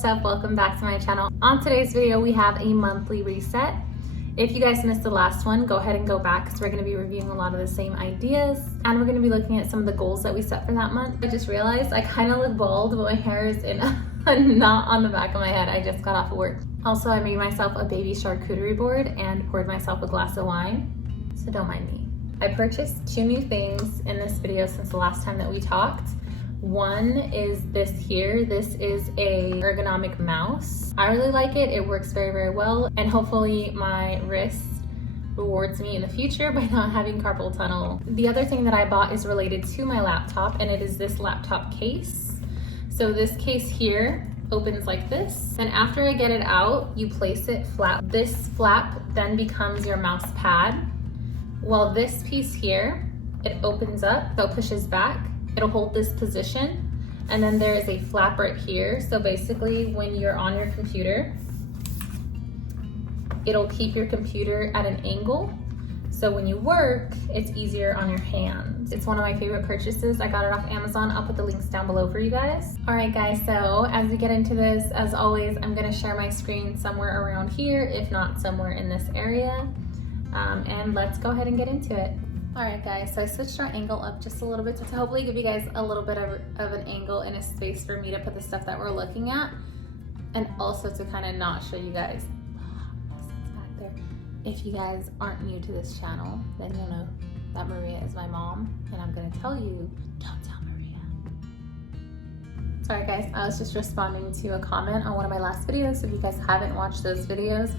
what's up? Welcome back to my channel. On today's video, we have a monthly reset. If you guys missed the last one, go ahead and go back because we're going to be reviewing a lot of the same ideas and we're going to be looking at some of the goals that we set for that month. I just realized I kind of look bald, but my hair is in a knot on the back of my head. I just got off of work. Also, I made myself a baby charcuterie board and poured myself a glass of wine, so don't mind me. I purchased two new things in this video since the last time that we talked. One is this here. This is a ergonomic mouse. I really like it. It works very, very well. And hopefully my wrist rewards me in the future by not having carpal tunnel. The other thing that I bought is related to my laptop, and it is this laptop case. So this case here opens like this. And after I get it out, you place it flat. This flap then becomes your mouse pad. While this piece here, it opens up, so it pushes back. It'll hold this position, and then there is a flap right here. So basically when you're on your computer, it'll keep your computer at an angle. So when you work, it's easier on your hands. It's one of my favorite purchases. I got it off Amazon. I'll put the links down below for you guys. All right guys, so as we get into this, as always, I'm gonna share my screen somewhere around here, if not somewhere in this area. And let's go ahead and get into it. All right guys, so I switched our angle up just a little bit to hopefully give you guys a little bit of an angle and a space for me to put the stuff that we're looking at, and also to kind of not show you guys back there. If you guys aren't new to this channel, then you'll know that Maria is my mom, and I'm gonna tell you, don't tell Maria. Sorry guys, I was just responding to a comment on one of my last videos. So if you guys haven't watched those videos,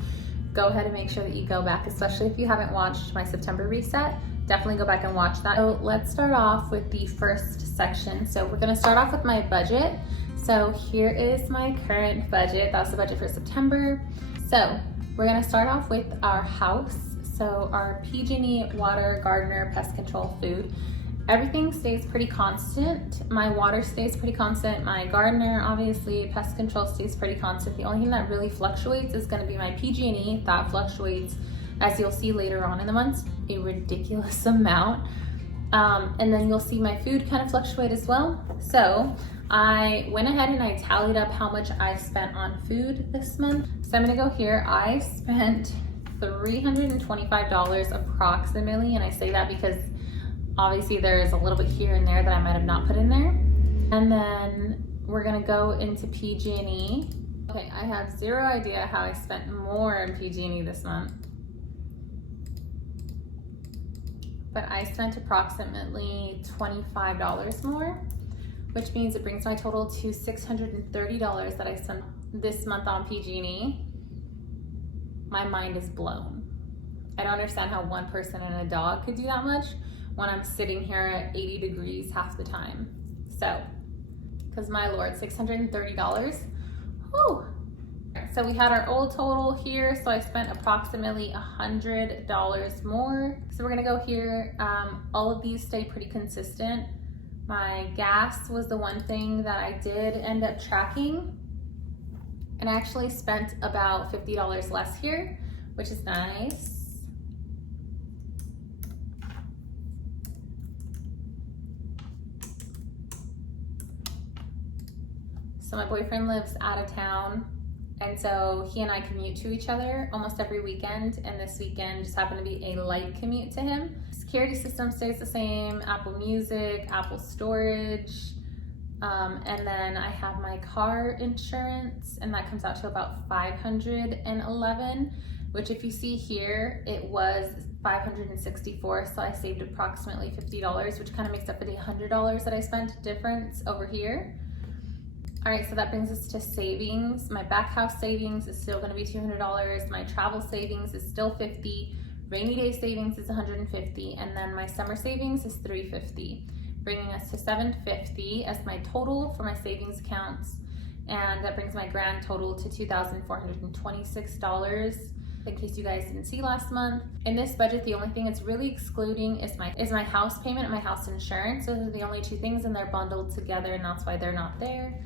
go ahead and make sure that you go back, especially if you haven't watched my September reset. Definitely go back and watch that. So let's start off with the first section. So we're gonna start off with my budget. So here is my current budget. That's the budget for September. So we're gonna start off with our house. So our PG&E, water, gardener, pest control, food. Everything stays pretty constant. My water stays pretty constant. My gardener, obviously, pest control stays pretty constant. The only thing that really fluctuates is gonna be my PG&E. That fluctuates, as you'll see later on in the months, a ridiculous amount. And then you'll see my food kind of fluctuate as well. So I went ahead and I tallied up how much I spent on food this month. So I'm gonna go here. I spent $325 approximately, and I say that because obviously there's a little bit here and there that I might have not put in there. And then we're gonna go into PG&E. Okay, I have zero idea how I spent more in PG&E this month. But I spent approximately $25 more, which means it brings my total to $630 that I spent this month on PG&E. My mind is blown. I don't understand how one person and a dog could do that much when I'm sitting here at 80 degrees half the time. So, because my Lord, $630, whew. So we had our old total here, so I spent approximately $100 more. So we're gonna go here. All of these stay pretty consistent. My gas was the one thing that I did end up tracking, and I actually spent about $50 less here, which is nice. So my boyfriend lives out of town, and so he and I commute to each other almost every weekend, and this weekend just happened to be a light commute to him. Security system stays the same, Apple Music, Apple Storage, and then I have my car insurance, and that comes out to about $511, which if you see here, it was $564, so I saved approximately $50, which kind of makes up for the $100 that I spent difference over here. All right, so that brings us to savings. My back house savings is still gonna be $200. My travel savings is still $50. Rainy day savings is $150. And then my summer savings is $350, bringing us to $750 as my total for my savings accounts. And that brings my grand total to $2,426. In case you guys didn't see last month. In this budget, the only thing it's really excluding is my house payment and my house insurance. Those are the only two things, and they're bundled together, and that's why they're not there.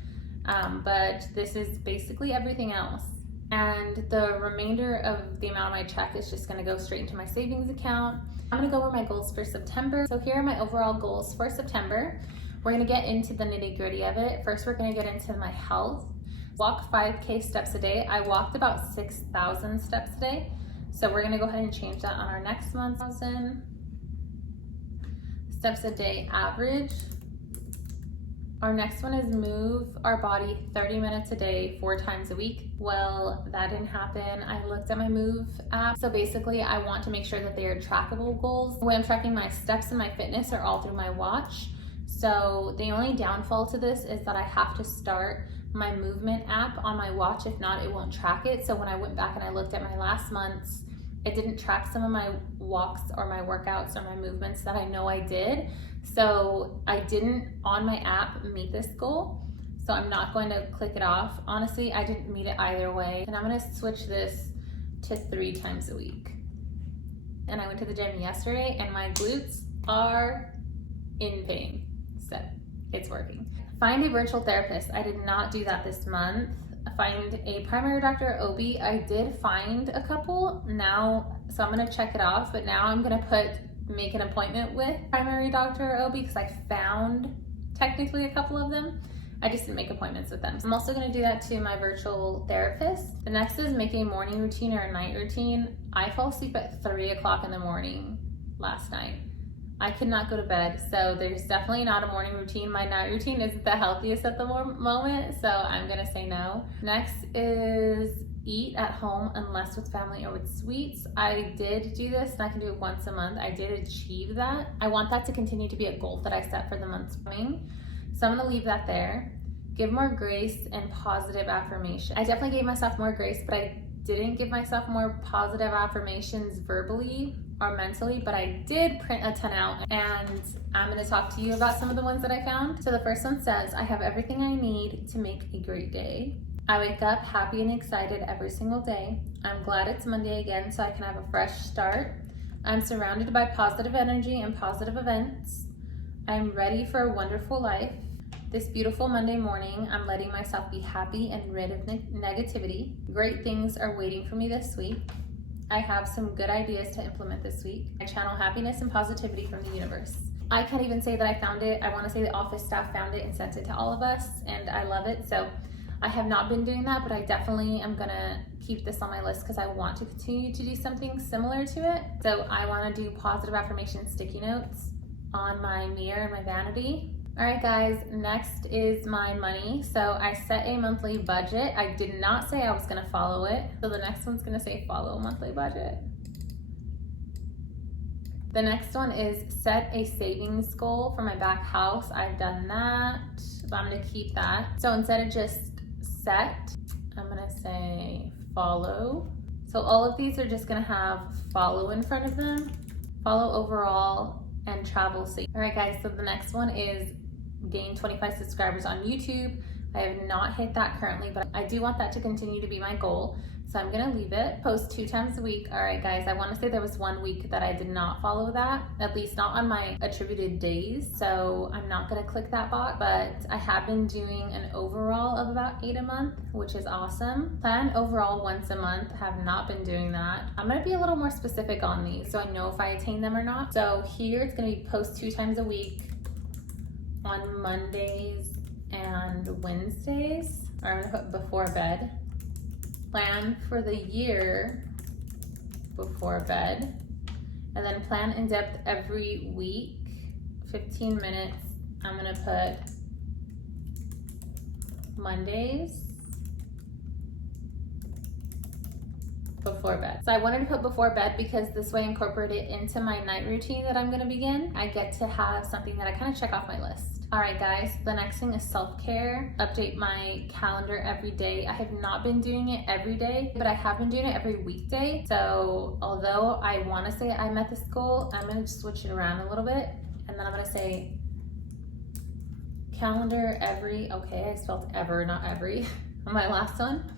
But this is basically everything else. And the remainder of the amount of my check is just gonna go straight into my savings account. I'm gonna go over my goals for September. So here are my overall goals for September. We're gonna get into the nitty gritty of it. First, we're gonna get into my health. Walk 5K steps a day. I walked about 6,000 steps a day. So we're gonna go ahead and change that on our next month. 1,000 steps a day average. Our next one is move our body 30 minutes a day, 4 times a week. Well, that didn't happen. I looked at my Move app. So basically I want to make sure that they are trackable goals. The way I'm tracking my steps and my fitness are all through my watch. So the only downfall to this is that I have to start my movement app on my watch. If not, it won't track it. So when I went back and I looked at my last month's, it didn't track some of my walks or my workouts or my movements that I know I did. So I didn't on my app meet this goal. So I'm not going to click it off. Honestly, I didn't meet it either way. And I'm gonna switch this to 3 times a week. And I went to the gym yesterday and my glutes are in pain. So it's working. Find a virtual therapist. I did not do that this month. Find a primary doctor, OB. I did find a couple now, so I'm gonna check it off, but now I'm gonna make an appointment with primary doctor or OB because I found technically a couple of them. I just didn't make appointments with them. I'm also gonna do that to my virtual therapist. The next is make a morning routine or a night routine. I fall asleep at 3 o'clock in the morning last night. I could not go to bed, so there's definitely not a morning routine. My night routine isn't the healthiest at the moment, so I'm gonna say no. Next is eat at home unless with family or with sweets. I did do this and I can do it once a month. I did achieve that. I want that to continue to be a goal that I set for the months coming. So I'm gonna leave that there. Give more grace and positive affirmation. I definitely gave myself more grace, but I didn't give myself more positive affirmations verbally or mentally, but I did print a ton out and I'm gonna talk to you about some of the ones that I found. So the first one says, I have everything I need to make a great day. I wake up happy and excited every single day. I'm glad it's Monday again so I can have a fresh start. I'm surrounded by positive energy and positive events. I'm ready for a wonderful life. This beautiful Monday morning, I'm letting myself be happy and rid of negativity. Great things are waiting for me this week. I have some good ideas to implement this week. I channel happiness and positivity from the universe. I can't even say that I found it. I want to say the office staff found it and sent it to all of us, and I love it. So I have not been doing that, but I definitely am gonna keep this on my list because I want to continue to do something similar to it. So I want to do positive affirmation sticky notes on my mirror and my vanity. All right, guys, next is my money. So I set a monthly budget. I did not say I was gonna follow it. So the next one's gonna say follow monthly budget. The next one is set a savings goal for my back house. I've done that, but I'm gonna keep that. So instead of just set, I'm gonna say follow. So all of these are just gonna have follow in front of them. Follow overall and travel safe. All right, guys, so the next one is gain 25 subscribers on YouTube. I have not hit that currently, but I do want that to continue to be my goal. So I'm gonna leave it. Post 2 times a week. All right, guys, I wanna say there was 1 week that I did not follow that, at least not on my attributed days. So I'm not gonna click that box, but I have been doing an overall of about 8 a month, which is awesome. Plan overall once a month. Have not been doing that. I'm gonna be a little more specific on these so I know if I attain them or not. So here it's gonna be post 2 times a week on Mondays and Wednesdays, or I'm gonna put before bed. Plan for the year before bed, and then plan in depth every week, 15 minutes. I'm gonna put Mondays before bed. So I wanted to put before bed because this way I incorporate it into my night routine that I'm gonna begin. I get to have something that I kind of check off my list. All right, guys, the next thing is self-care. Update my calendar every day. I have not been doing it every day, but I have been doing it every weekday. So although I wanna say I met this goal, I'm gonna switch it around a little bit. And then I'm gonna say calendar every, okay, I spelled ever, not every, on my last one,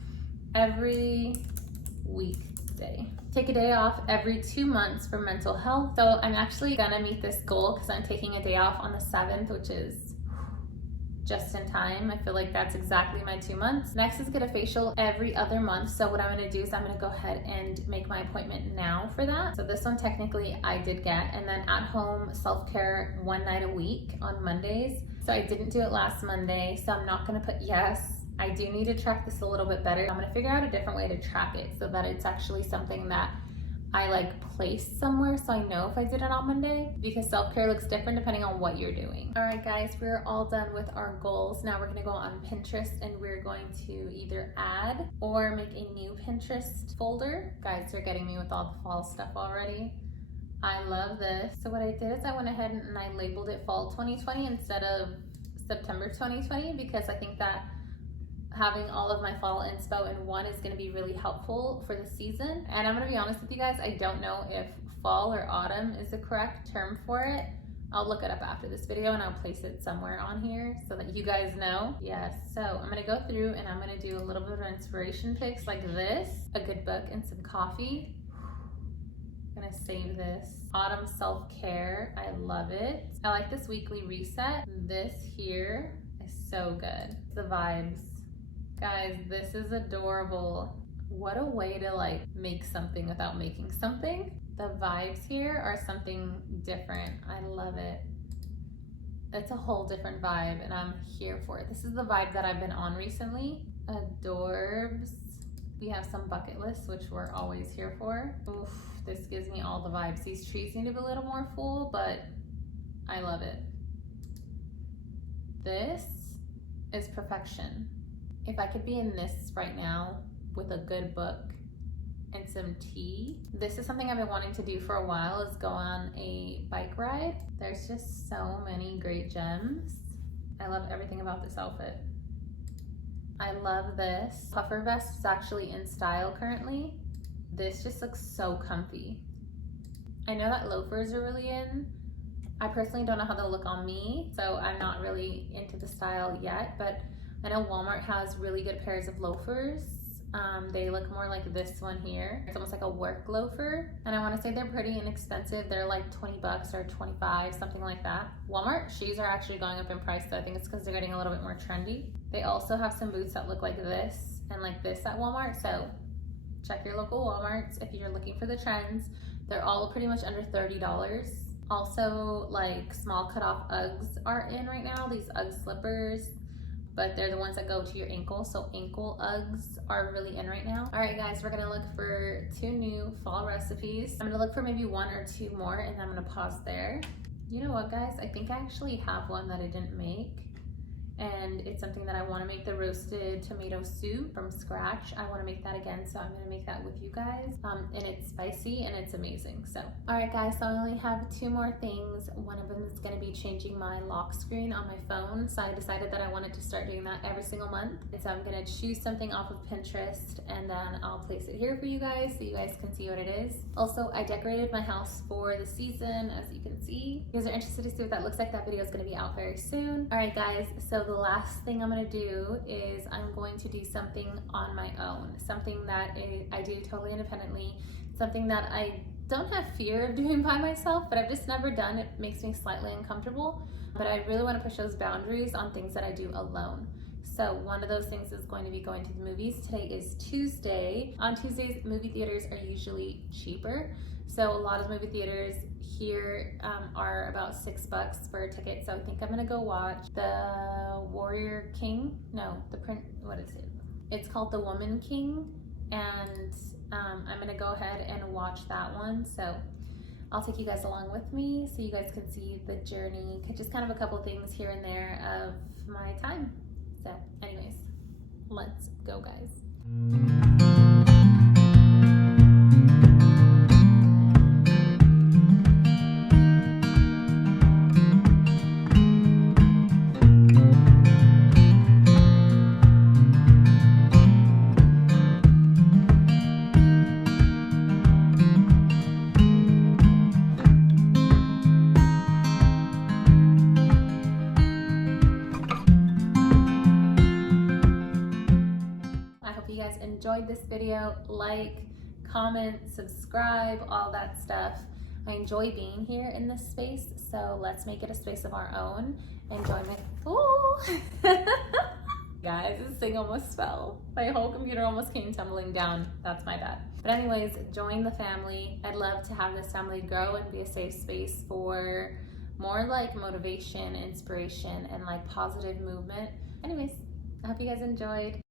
every weekday. Take a day off every 2 months for mental health. So I'm actually gonna meet this goal because I'm taking a day off on the 7th, which is just in time. I feel like that's exactly my 2 months. Next is get a facial every other month. So what I'm gonna do is I'm gonna go ahead and make my appointment now for that. So this one technically I did get, and then at home self-care 1 night a week on Mondays. So I didn't do it last Monday, so I'm not gonna put yes I do need to track this a little bit better. I'm gonna figure out a different way to track it so that it's actually something that I like placed somewhere so I know if I did it on Monday, because self-care looks different depending on what you're doing. All right guys, we're all done with our goals. Now we're gonna go on Pinterest and we're going to either add or make a new Pinterest folder. Guys, you're getting me with all the fall stuff already. I love this. So what I did is I went ahead and I labeled it Fall 2020 instead of September 2020, because I think that having all of my fall inspo in one is going to be really helpful for the season. And I'm going to be honest with you guys, I don't know if fall or autumn is the correct term for it. I'll look it up after this video and I'll place it somewhere on here so that you guys know. Yes, so I'm going to go through and I'm going to do a little bit of inspiration picks like this, a good book and some coffee. I'm going to save this. Autumn self-care, I love it. I like this weekly reset. This here is so good. The vibes. Guys, this is adorable. What a way to like make something without making something. The vibes here are something different. I love it. It's a whole different vibe and I'm here for it. This is the vibe that I've been on recently. Adorbs. We have some bucket lists, which we're always here for. Oof, this gives me all the vibes. These trees need to be a little more full, but I love it. This is perfection. If I could be in this right now with a good book and some tea, this is something I've been wanting to do for a while, is go on a bike ride. There's just so many great gems. I love everything about this outfit. I love this. Puffer vest is actually in style currently. This just looks so comfy. I know that loafers are really in. I personally don't know how they'll look on me, so I'm not really into the style yet, but I know Walmart has really good pairs of loafers. They look more like this one here. It's almost like a work loafer. And I want to say they're pretty inexpensive. They're like 20 bucks or 25, something like that. Walmart shoes are actually going up in price, so I think it's because they're getting a little bit more trendy. They also have some boots that look like this and like this at Walmart. So check your local Walmarts if you're looking for the trends. They're all pretty much under $30. Also, like small cutoff Uggs are in right now. These Ugg slippers, but they're the ones that go to your ankle. So ankle Uggs are really in right now. All right guys, we're gonna look for 2 new fall recipes. I'm gonna look for maybe 1 or 2 more and then I'm gonna pause there. You know what guys, I think I actually have one that I didn't make. And it's something that I want to make, the roasted tomato soup from scratch. I want to make that again, so I'm going to make that with you guys. And it's spicy and it's amazing. So, all right guys, so I only have 2 more things. One of them is going to be changing my lock screen on my phone. So I decided that I wanted to start doing that every single month. And so I'm going to choose something off of Pinterest and then I'll place it here for you guys so you guys can see what it is. Also, I decorated my house for the season, as you can see. If you guys are interested to see what that looks like, that video is going to be out very soon. All right guys, so the last thing I'm going to do is I'm going to do something on my own, something that I do totally independently, something that I don't have fear of doing by myself, but I've just never done. It makes me slightly uncomfortable, but I really want to push those boundaries on things that I do alone. So one of those things is going to be going to the movies. Today is Tuesday. On Tuesdays, movie theaters are usually cheaper. So a lot of movie theaters here are about $6 for a ticket. So I think I'm gonna go watch The Warrior King. No, what is it? It's called The Woman King. And I'm gonna go ahead and watch that one. So I'll take you guys along with me so you guys can see the journey, just kind of a couple things here and there of my time. So anyways, let's go guys. Enjoyed this video, like, comment, subscribe, all that stuff. I enjoy being here in this space, so let's make it a space of our own. Enjoyment. Ooh. Guys, this thing almost fell. My whole computer almost came tumbling down. That's my bad. But anyways, join the family. I'd love to have this family grow and be a safe space for more like motivation, inspiration, and like positive movement. Anyways, I hope you guys enjoyed.